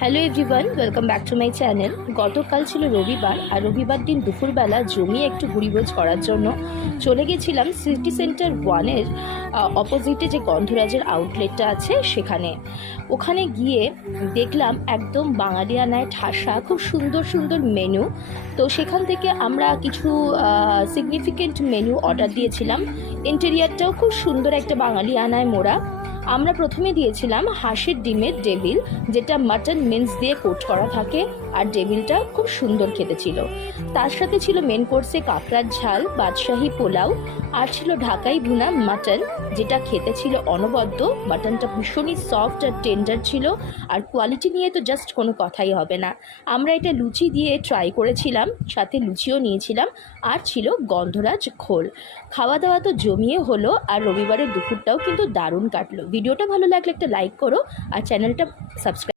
Hello everyone, welcome back to my channel. গতকাল ছিল রবিবার, আর রবিবার দিন দুপুরবেলা জমিয়ে একটু ভুড়িভোজ করার জন্য চলে গেছিলাম সিটি সেন্টার ওয়ানের অপোজিটে যে গন্ধরাজের আউটলেটটা আছে সেখানে। ওখানে গিয়ে দেখলাম একদম বাঙালিয়ানায় ঠাসা খুব সুন্দর সুন্দর মেনু। তো সেখান থেকে আমরা কিছু সিগনিফিকেন্ট মেনু অর্ডার দিয়েছিলাম। ইন্টেরিয়ারটাও খুব সুন্দর একটা বাঙালিয়ানায় মোড়া। আমরা প্রথমে দিয়েছিলাম হাঁসের ডিমের ডেভিল, যেটা মাটন মিন্স দিয়ে কোট করা থাকে, আর ডেভিলটা খুব সুন্দর খেতে ছিল। তার সাথে ছিল মেন কোর্সে কাঁকড়ার ঝাল, বাদশাহী পোলাও, আর ছিল ঢাকাই ভুনা মাটন, যেটা খেতে ছিল অনবদ্য। মাটনটা ভীষণই সফট আর টেন্ডার ছিল, আর কোয়ালিটি নিয়ে তো জাস্ট কোনো কথাই হবে না। আমরা এটা লুচি দিয়ে ট্রাই করেছিলাম, সাথে লুচিও নিয়েছিলাম, আর ছিল গন্ধরাজ খোল। খাওয়া দাওয়া তো জমিয়ে হলো, আর রবিবারের দুপুরটাও কিন্তু দারুণ কাটলো। ভিডিওটা ভালো লাগলে একটা লাইক করো, আর চ্যানেলটা সাবস্ক্রাইব